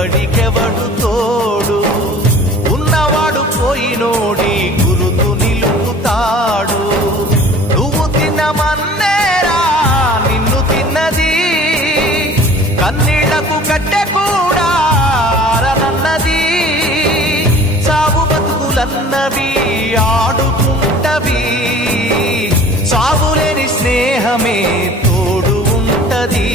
ఎవడికెవడు తోడు? ఉన్నవాడు పోయినోడి గురుతు నిలుపుతాడు. నువ్వు తిన్న మన్నేరా నిన్ను తిన్నది. కన్నీళ్ళకు కట్టె కూడా నన్నది సాగు బతుకులన్నవి ఆడుకుంటవి. సాగులేని స్నేహమే తోడు ఉంటది.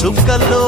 చుక్కల్లో